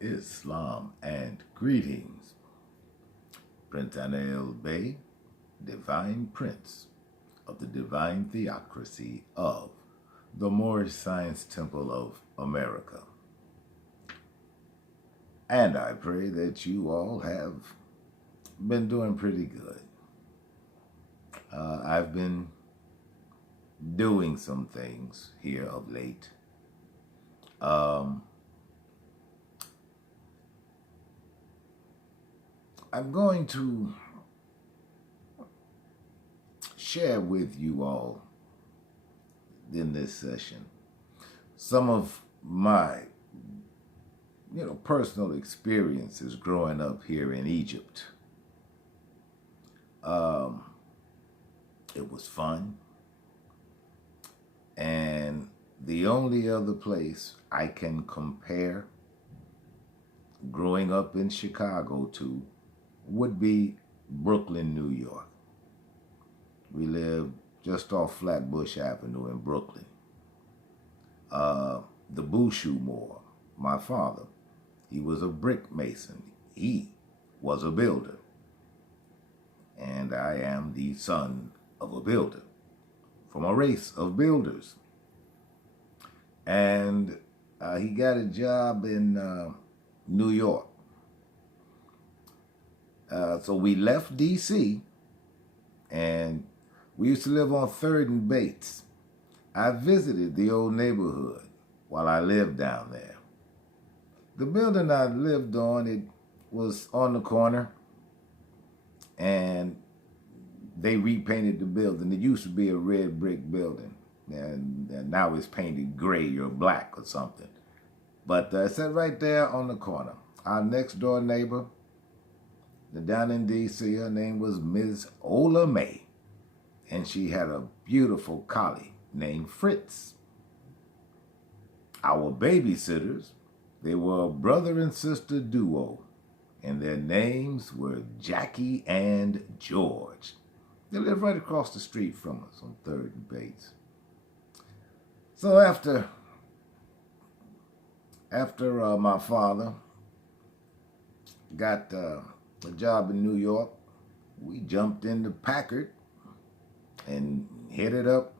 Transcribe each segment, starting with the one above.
Islam and greetings. Princeanaelbey, Divine Prince of the Divine Theocracy of the Moorish Science Temple of America. And I pray that you all have been doing pretty good. I've been doing some things here of late. I'm going to share with you all in this session some of my personal experiences growing up here in Egypt. It was fun, and the only other place I can compare growing up in Chicago to would be Brooklyn, New York. We lived just off Flatbush Avenue in Brooklyn. The Bushu Moore, my father, he was a brick mason. He was a builder. And I am the son of a builder from a race of builders. And he got a job in New York. So we left D.C. and we used to live on 3rd and Bates. I visited the old neighborhood while I lived down there. The building I lived on, it was on the corner, and they repainted the building. It used to be a red brick building, and now it's painted gray or black or something. But it sat right there on the corner. Our next door neighbor, down in D.C., her name was Ms. Ola May, and she had a beautiful collie named Fritz. Our babysitters, they were a brother and sister duo, and their names were Jackie and George. They lived right across the street from us on 3rd and Bates. So after my father got a job in New York, we jumped into Packard and headed up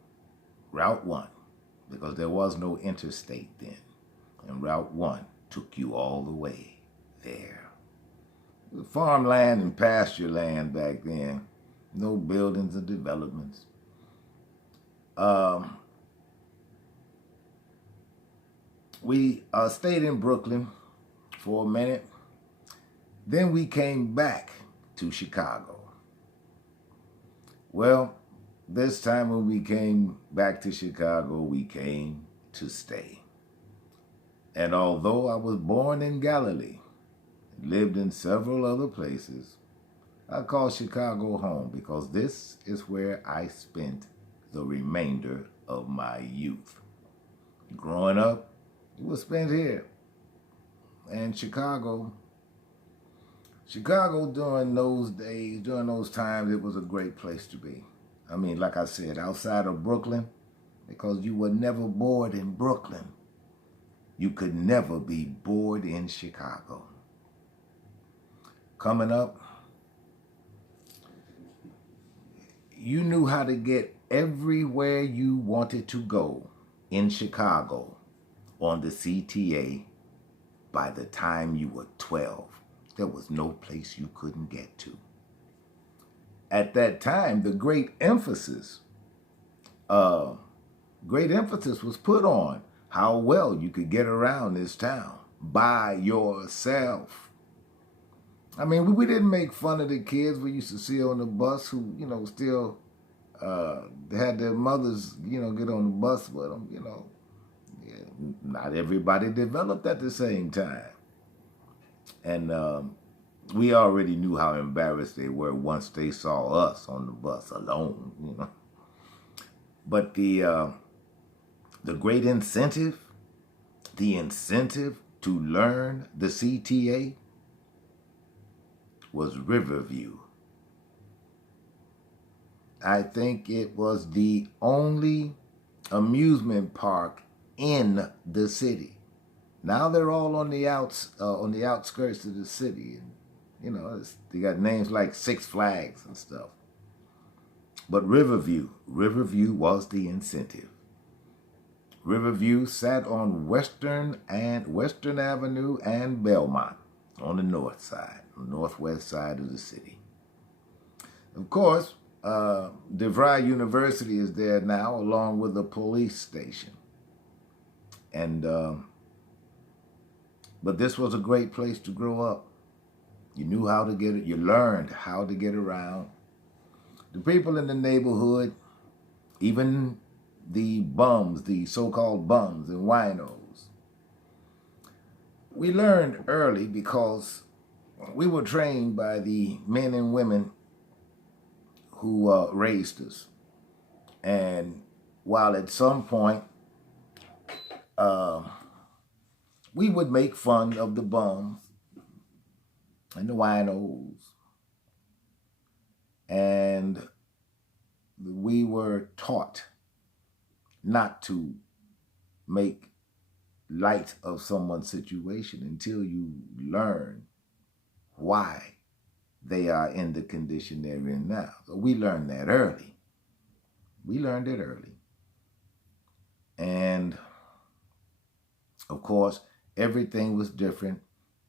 Route 1 because there was no interstate then. And Route 1 took you all the way there. It was farmland and pasture land back then. No buildings or developments. We stayed in Brooklyn for a minute. Then we came back to Chicago. Well, this time when we came back to Chicago, we came to stay. And although I was born in Galilee, lived in several other places, I call Chicago home because this is where I spent the remainder of my youth. Growing up, it was spent here. And Chicago during those days, during those times, it was a great place to be. I mean, like I said, outside of Brooklyn, because you were never bored in Brooklyn, you could never be bored in Chicago. Coming up, you knew how to get everywhere you wanted to go in Chicago on the CTA by the time you were 12. There was no place you couldn't get to. At that time, the great emphasis was put on how well you could get around this town by yourself. I mean, we didn't make fun of the kids we used to see on the bus who, still had their mothers, get on the bus with them, Yeah, not everybody developed at the same time. And we already knew how embarrassed they were once they saw us on the bus alone, But the great incentive, to learn the CTA was Riverview. I think it was the only amusement park in the city. Now they're all on the outskirts of the city, and they got names like Six Flags and stuff. But Riverview was the incentive. Riverview sat on Western Avenue and Belmont on the north side, the northwest side of the city. Of course, DeVry University is there now, along with a police station. And but this was a great place to grow up. You knew how to get it. You learned how to get around. The people in the neighborhood, even the bums, the so-called bums and winos, we learned early because we were trained by the men and women who raised us. And while at some point we would make fun of the bums and the winos, and we were taught not to make light of someone's situation until you learn why they are in the condition they're in now. So we learned that early. We learned it early. And of course, everything was different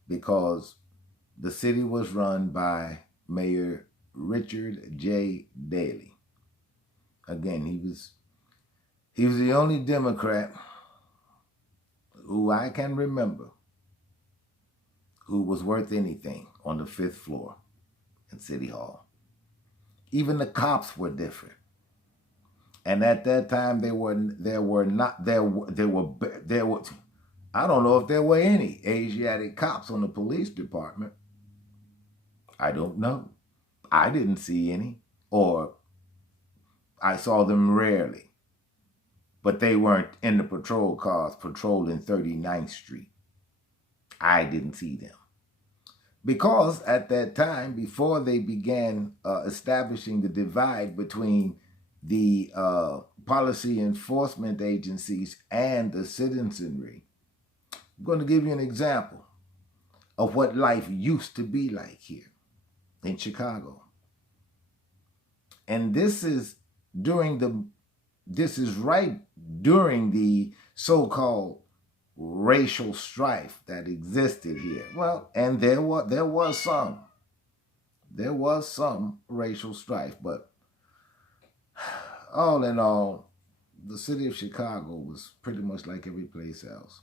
because the city was run by Mayor Richard J. Daley. Again, he was the only Democrat who I can remember who was worth anything on the 5th floor in City Hall. Even the cops were different. And at that time, there were I don't know if there were any Asiatic cops on the police department. I don't know. I didn't see any, or I saw them rarely. But they weren't in the patrol cars patrolling 39th Street. I didn't see them. Because at that time, before they began establishing the divide between the policy enforcement agencies and the citizenry, I'm going to give you an example of what life used to be like here in Chicago. And this is right during the so-called racial strife that existed here. Well, and there was some racial strife, but all in all, the city of Chicago was pretty much like every place else.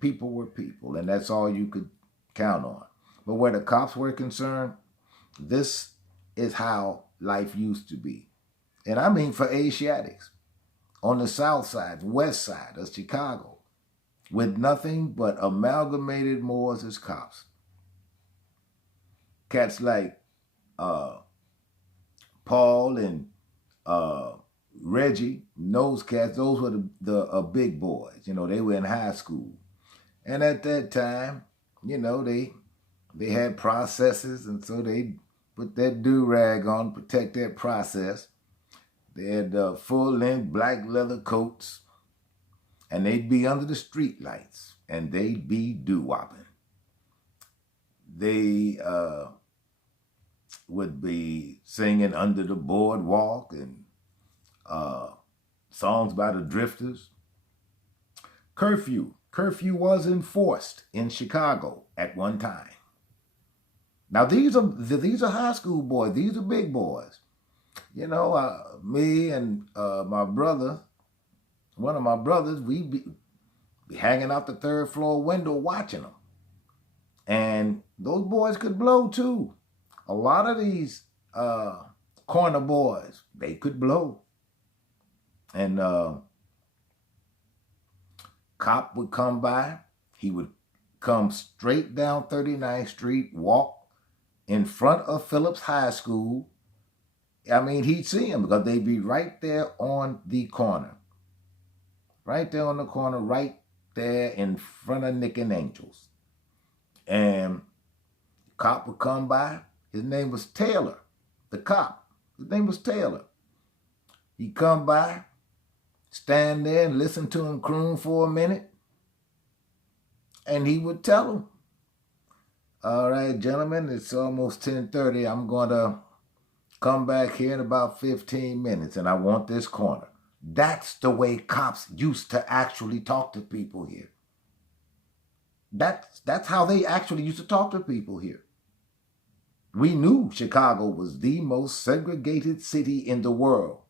People were people, and that's all you could count on. But where the cops were concerned, this is how life used to be. And I mean for Asiatics on the south side, west side of Chicago, with nothing but amalgamated Moors as cops. Cats like Paul and Reggie, those cats, those were the big boys. They were in high school. And at that time, they had processes, and so they put that do-rag on to protect that process. They had full-length black leather coats, and they'd be under the street lights, and they'd be doo-wopping. They would be singing Under the Boardwalk and songs by the Drifters. Curfew was enforced in Chicago at one time. Now these are high school boys. These are big boys. Me and my brother, one of my brothers, we'd be hanging out the 3rd floor window watching them. And those boys could blow too. A lot of these corner boys, they could blow. And cop would come by. He would come straight down 39th Street, walk in front of Phillips High School. I mean, he'd see them because they'd be right there on the corner. Right there on the corner, right there in front of Nick and Angels. And cop would come by. His name was Taylor, the cop. His name was Taylor. He'd come by, stand there and listen to him croon for a minute. And he would tell them, all right, gentlemen, it's almost 10:30. I'm going to come back here in about 15 minutes, and I want this corner. That's the way cops used to actually talk to people here. That's how they actually used to talk to people here. We knew Chicago was the most segregated city in the world,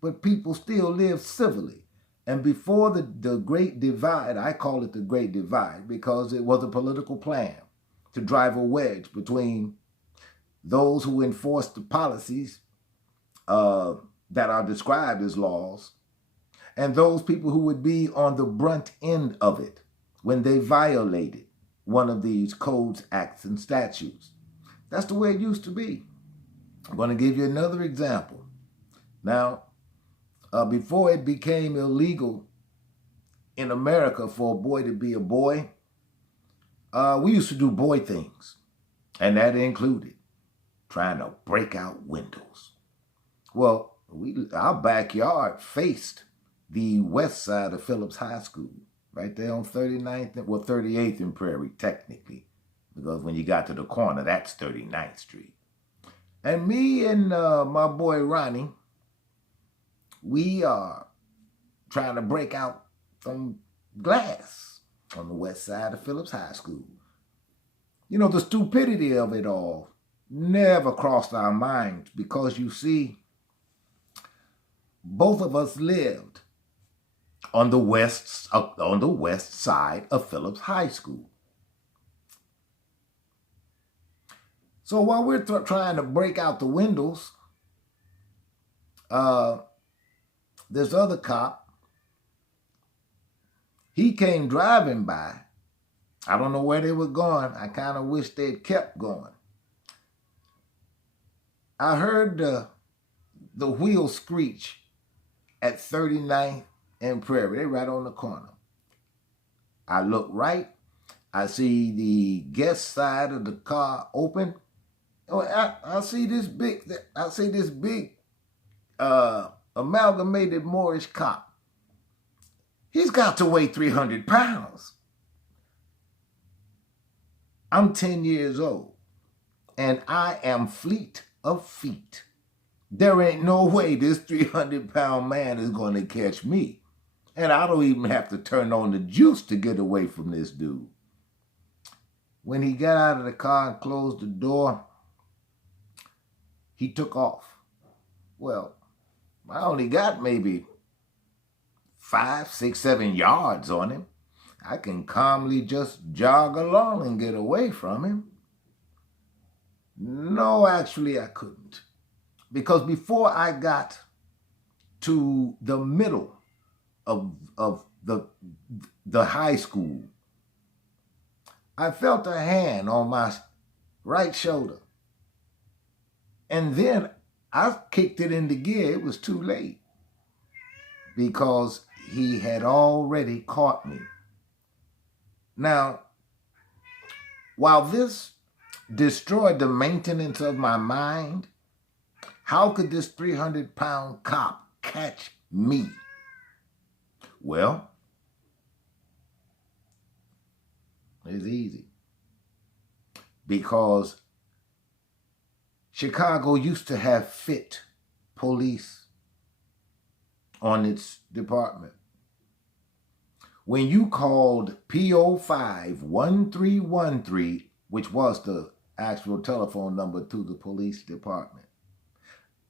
but people still lived civilly. And before the Great Divide, I call it the Great Divide because it was a political plan to drive a wedge between those who enforced the policies that are described as laws and those people who would be on the brunt end of it when they violated one of these codes, acts, and statutes. That's the way it used to be. I'm going to give you another example. Now, before it became illegal in America for a boy to be a boy, we used to do boy things, and that included trying to break out windows. Well, our backyard faced the west side of Phillips High School, right there on 39th, well, 38th and Prairie, technically, because when you got to the corner, that's 39th Street. And me and my boy Ronnie, we are trying to break out some glass on the west side of Phillips High School. You know, the stupidity of it all never crossed our minds because, you see, both of us lived on the west side of Phillips High School. So while we're trying to break out the windows, this other cop, he came driving by. I don't know where they were going. I kind of wish they'd kept going. I heard the wheel screech at 39th and Prairie. They're right on the corner. I look right. I see the guest side of the car open. Oh, I see this big amalgamated Moorish cop. He's got to weigh 300 pounds. I'm 10 years old, and I am fleet of feet. There ain't no way this 300-pound man is going to catch me. And I don't even have to turn on the juice to get away from this dude. When he got out of the car and closed the door, he took off. Well, I only got maybe 5, 6, 7 yards on him. I can calmly just jog along and get away from him. No, actually, I couldn't. Because before I got to the middle of the high school, I felt a hand on my right shoulder. And then I kicked it into gear. It was too late because he had already caught me. Now, while this destroyed the maintenance of my mind, how could this 300-pound cop catch me? Well, it's easy. Because Chicago used to have fit police on its department. When you called PO 51313, which was the actual telephone number to the police department,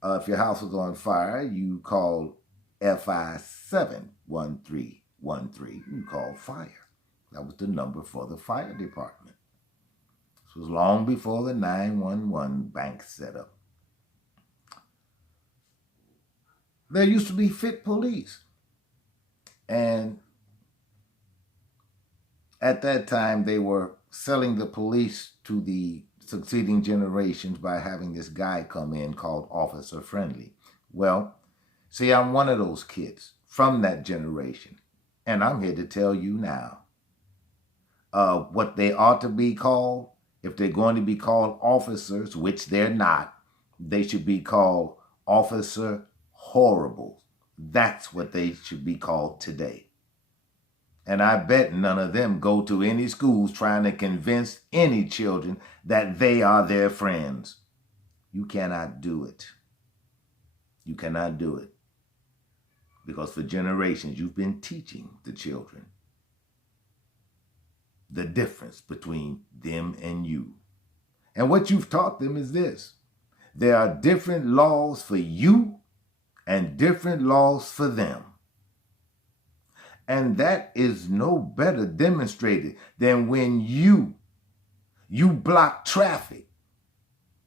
if your house was on fire, you called FI 71313. You called fire. That was the number for the fire department. This was long before the 911 bank set up. There used to be fit police. And at that time, they were selling the police to the succeeding generations by having this guy come in called Officer Friendly. Well, see, I'm one of those kids from that generation. And I'm here to tell you now what they ought to be called. If they're going to be called officers, which they're not, they should be called Officer Horrible. That's what they should be called today. And I bet none of them go to any schools trying to convince any children that they are their friends. You cannot do it. You cannot do it. Because for generations, you've been teaching the children the difference between them and you. And what you've taught them is this: there are different laws for you and different laws for them. And that is no better demonstrated than when you block traffic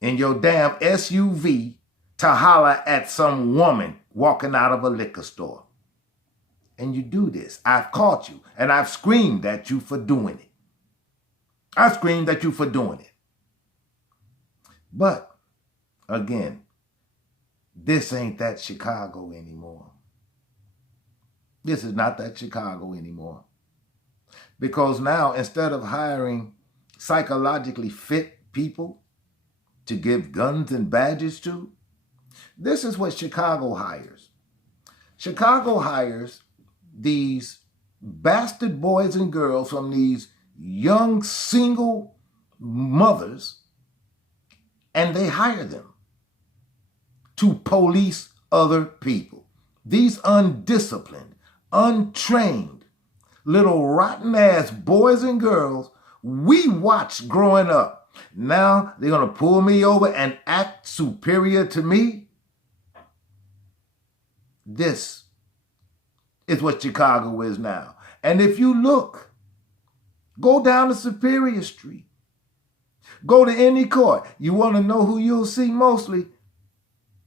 in your damn SUV to holler at some woman walking out of a liquor store. And you do this. I've caught you, and I've screamed at you for doing it. I've screamed at you for doing it. But, again, this ain't that Chicago anymore. This is not that Chicago anymore. Because now, instead of hiring psychologically fit people to give guns and badges to, this is what Chicago hires. Chicago hires these bastard boys and girls from these young single mothers, and they hire them to police other people. These undisciplined, untrained, little rotten-ass boys and girls we watched growing up. Now they're going to pull me over and act superior to me? This is what Chicago is now. And if you look, go down to Superior Street. Go to any court. You want to know who you'll see mostly?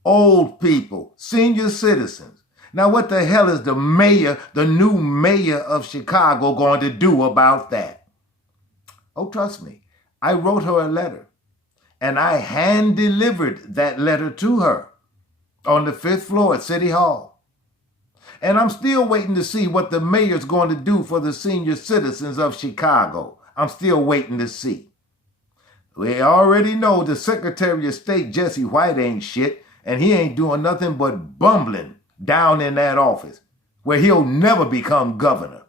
Old people, senior citizens. Now, what the hell is the mayor, the new mayor of Chicago, going to do about that? Oh, trust me, I wrote her a letter, and I hand-delivered that letter to her on the 5th floor at City Hall. And I'm still waiting to see what the mayor's going to do for the senior citizens of Chicago. I'm still waiting to see. We already know the Secretary of State, Jesse White, ain't shit, and he ain't doing nothing but bumbling down in that office, where he'll never become governor.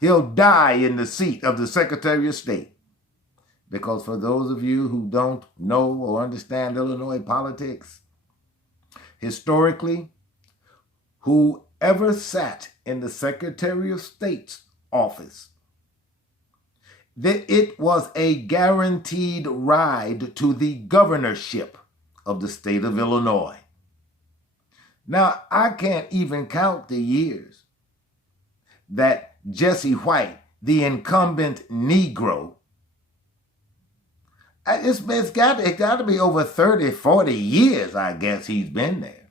He'll die in the seat of the Secretary of State. Because for those of you who don't know or understand Illinois politics, historically, whoever sat in the Secretary of State's office, that it was a guaranteed ride to the governorship of the state of Illinois. Now, I can't even count the years that Jesse White, the incumbent Negro, it's got to be over 30, 40 years, I guess, he's been there.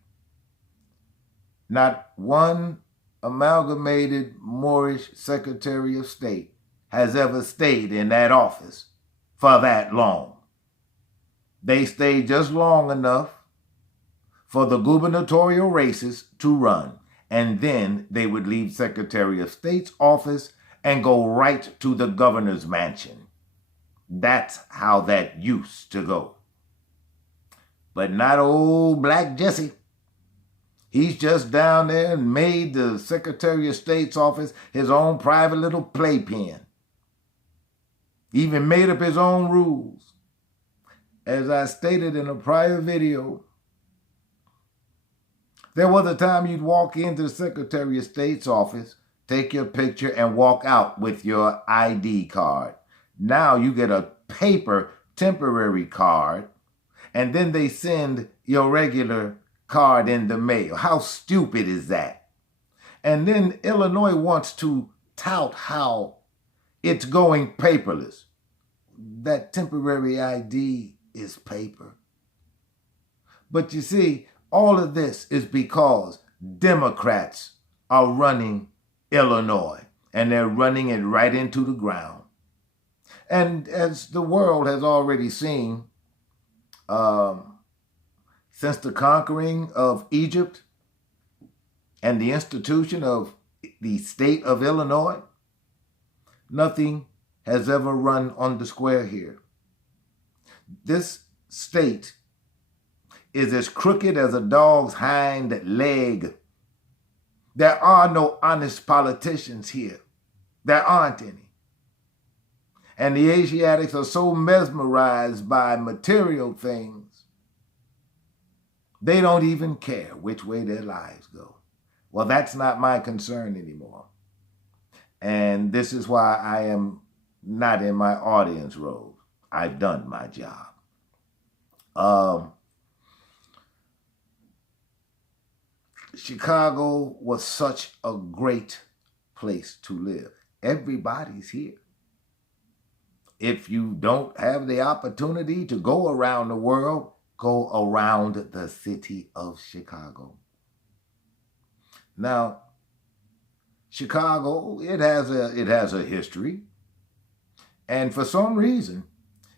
Not one amalgamated Moorish Secretary of State has ever stayed in that office for that long. They stayed just long enough for the gubernatorial races to run, and then they would leave Secretary of State's office and go right to the governor's mansion. That's how that used to go. But not old Black Jesse. He's just down there and made the Secretary of State's office his own private little playpen. Even made up his own rules. As I stated in a prior video, there was a time you'd walk into the Secretary of State's office, take your picture, and walk out with your ID card. Now you get a paper temporary card, and then they send your regular card in the mail. How stupid is that? And then Illinois wants to tout how it's going paperless. That temporary ID is paper. But you see, all of this is because Democrats are running Illinois, and they're running it right into the ground. And as the world has already seen, since the conquering of Egypt and the institution of the state of Illinois, nothing has ever run on the square here. This state is as crooked as a dog's hind leg. There are no honest politicians here. There aren't any. And the Asiatics are so mesmerized by material things, they don't even care which way their lives go. Well, that's not my concern anymore. And this is why I am not in my audience role. I've done my job. Chicago was such a great place to live. Everybody's here. If you don't have the opportunity to go around the world, go around the city of Chicago. Now, Chicago, it has a history. And for some reason,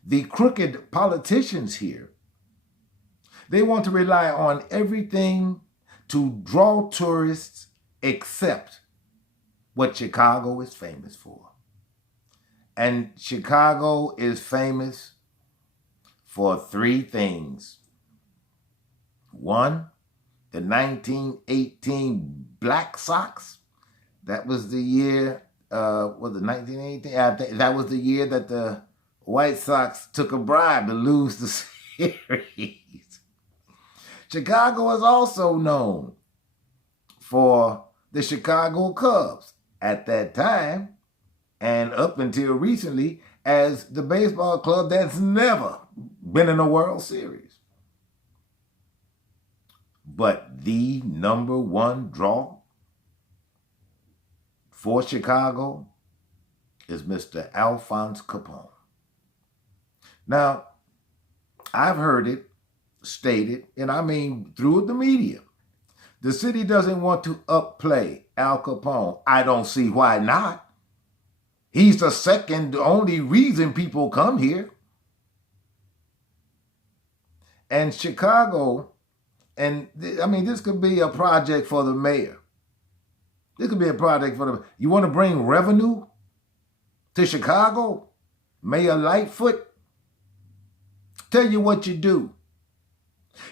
the crooked politicians here, they want to rely on everything to draw tourists except what Chicago is famous for. And Chicago is famous for three things. One, the 1918 Black Sox. That was the year, was it 1918? I think that was the year that the White Sox took a bribe to lose the series. Chicago is also known for the Chicago Cubs at that time, and up until recently, as the baseball club that's never been in a World Series. But the number one draw for Chicago is Mr. Alphonse Capone. Now, I've heard it stated, and I mean through the media, the city doesn't want to upplay Al Capone. I don't see why not. He's the second only reason people come here. And Chicago, and I mean, this could be a project for the mayor. This could be a project for the, you want to bring revenue to Chicago? Mayor Lightfoot? Tell you what you do.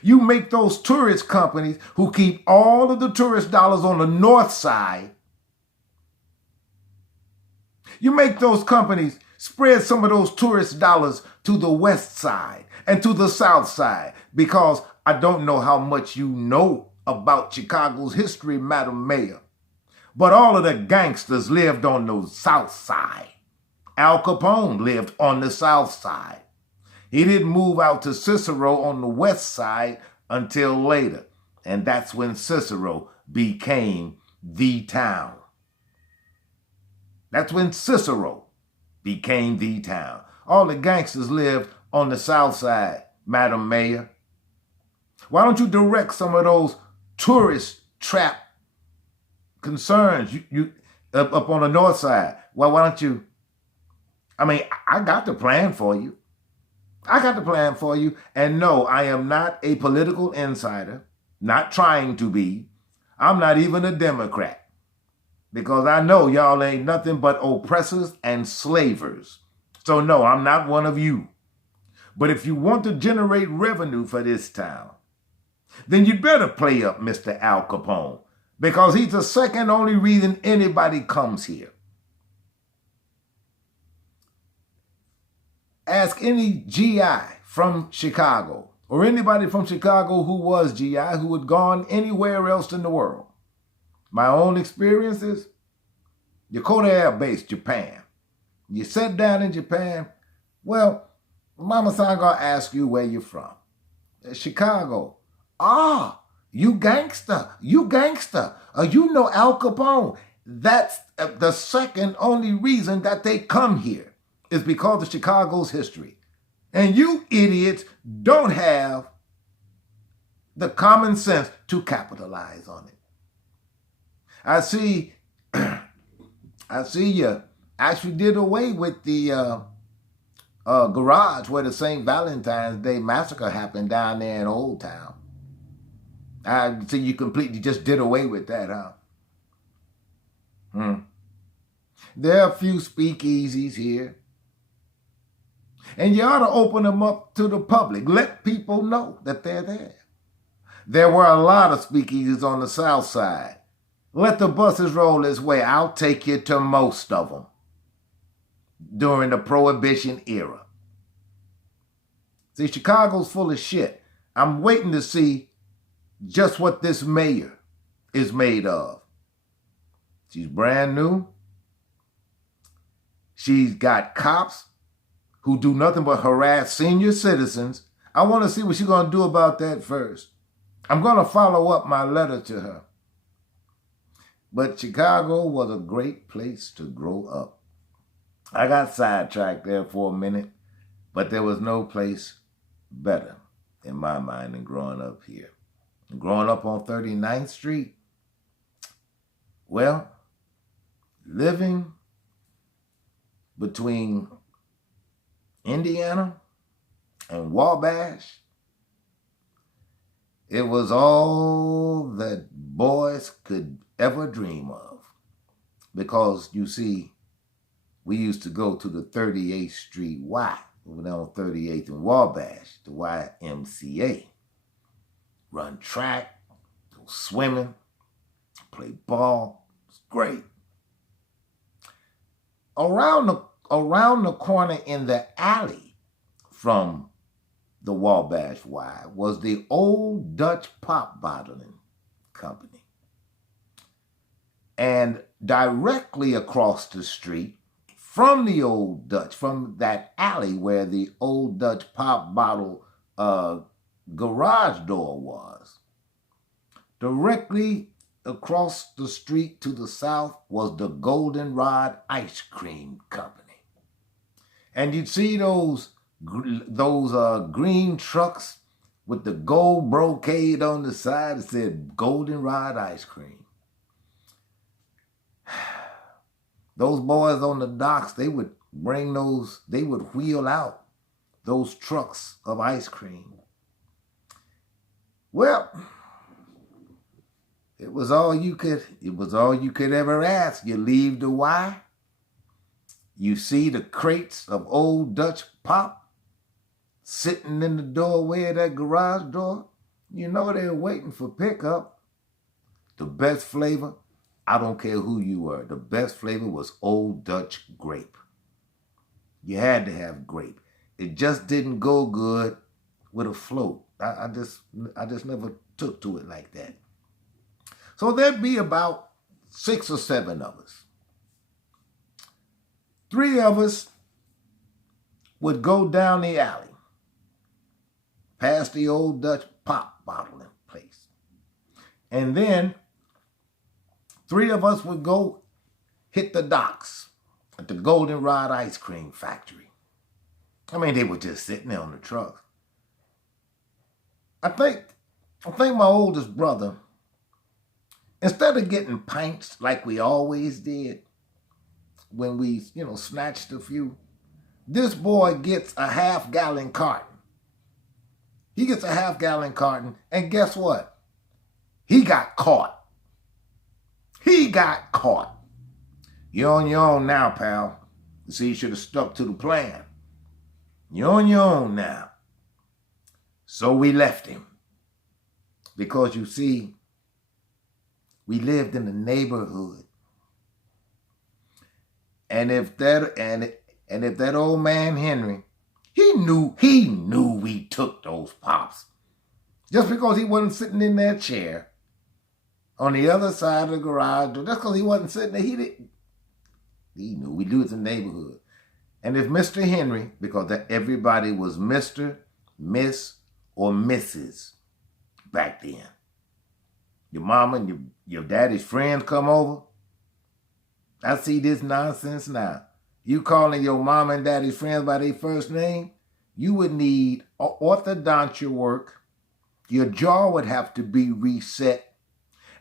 You make those tourist companies who keep all of the tourist dollars on the north side. You make those companies spread some of those tourist dollars to the west side and to the south side, because I don't know how much you know about Chicago's history, Madam Mayor, but all of the gangsters lived on the south side. Al Capone lived on the south side. He didn't move out to Cicero on the west side until later, and that's when Cicero became the town. That's when Cicero became the town. All the gangsters lived on the south side, Madam Mayor. Why don't you direct some of those tourist trap concerns you up on the north side? Well, why don't you? I mean, I got the plan for you. I got the plan for you. And no, I am not a political insider, not trying to be. I'm not even a Democrat, because I know y'all ain't nothing but oppressors and slavers. So no, I'm not one of you. But if you want to generate revenue for this town, then you'd better play up Mr. Al Capone, because he's the second only reason anybody comes here. Ask any GI from Chicago, or anybody from Chicago who was GI who had gone anywhere else in the world. My own experiences, Yokota Air Base, Japan. You sit down in Japan, well, Mama-san gonna ask you where you're from. Chicago. Ah, you gangster. You know Al Capone. That's the second only reason that they come here, is because of Chicago's history. And you idiots don't have the common sense to capitalize on it. I see you actually did away with the garage where the St. Valentine's Day massacre happened down there in Old Town. I see you completely just did away with that, huh? There are a few speakeasies here. And you ought to open them up to the public. Let people know that they're there. There were a lot of speakeasies on the south side, Let the buses roll this way. I'll take you to most of them during the Prohibition era. See, Chicago's full of shit. I'm waiting to see just what this mayor is made of. She's brand new. She's got cops who do nothing but harass senior citizens. I want to see what she's going to do about that first. I'm going to follow up my letter to her. But Chicago was a great place to grow up. I got sidetracked there for a minute, but there was no place better in my mind than growing up here. Growing up on 39th Street, well, living between Indiana and Wabash, it was all that boys could ever dream of. Because, you see, we used to go to the 38th Street Y, over there on 38th and Wabash, the YMCA. Run track, go swimming, play ball. It's great. Around the corner in the alley from the Wabash Y was the Old Dutch Pop Bottling Company. And directly across the street from the Old Dutch, from that alley where the Old Dutch Pop Bottle garage door was, directly across the street to the south was the Goldenrod Ice Cream Company. And you'd see those green trucks with the gold brocade on the side that said Goldenrod Ice Cream. Those boys on the docks, they would wheel out those trucks of ice cream. Well, it was all you could ever ask. You leave the Y, you see the crates of Old Dutch Pop sitting in the doorway of that garage door. You know they're waiting for pickup. The best flavor, I don't care who you were, the best flavor was Old Dutch grape. You had to have grape. It just didn't go good with a float. I just never took to it like that. So there'd be about 6 or 7 of us. 3 of us would go down the alley, past the Old Dutch Pop bottling place. And then 3 of us would go hit the docks at the Goldenrod Ice Cream Factory. I mean, they were just sitting there on the trucks. I think my oldest brother, instead of getting pints like we always did when we, snatched a few, this boy gets a half-gallon carton. He gets a half-gallon carton, and guess what? He got caught. He got caught. You're on your own now, pal. You see, you should have stuck to the plan. You're on your own now. So we left him. Because, you see, we lived in the neighborhood. And if that old man Henry, he knew we took those pops. Just because he wasn't sitting in that chair on the other side of the garage door, just because he wasn't sitting there, he knew we lived in the neighborhood. And if Mr. Henry, because everybody was Mr., Miss, or Mrs. back then, your mama and your daddy's friends come over, I see this nonsense now. You calling your mama and daddy's friends by their first name, you would need orthodontia work. Your jaw would have to be reset.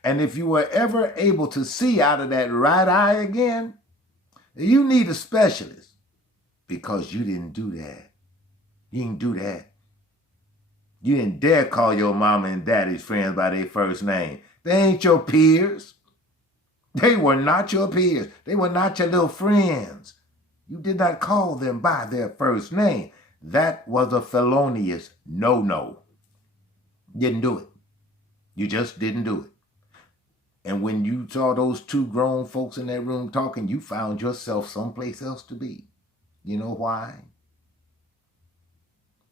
And if you were ever able to see out of that right eye again, you need a specialist because you didn't do that. You didn't do that. You didn't dare call your mama and daddy's friends by their first name. They ain't your peers. They were not your peers. They were not your little friends. You did not call them by their first name. That was a felonious no-no. Didn't do it. You just didn't do it. And when you saw those two grown folks in that room talking, you found yourself someplace else to be. You know why?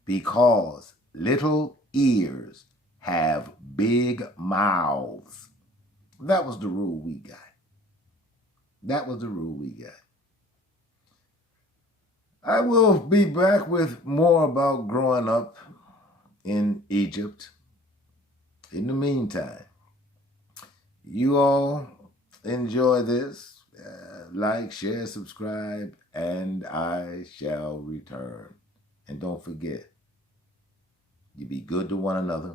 Because little ears have big mouths. That was the rule we got. That was the rule we got. I will be back with more about growing up in Egypt. In the meantime, you all enjoy this. Like, share, subscribe, and I shall return. And don't forget, you be good to one another,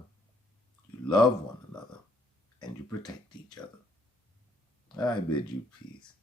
you love one another, and you protect each other. I bid you peace.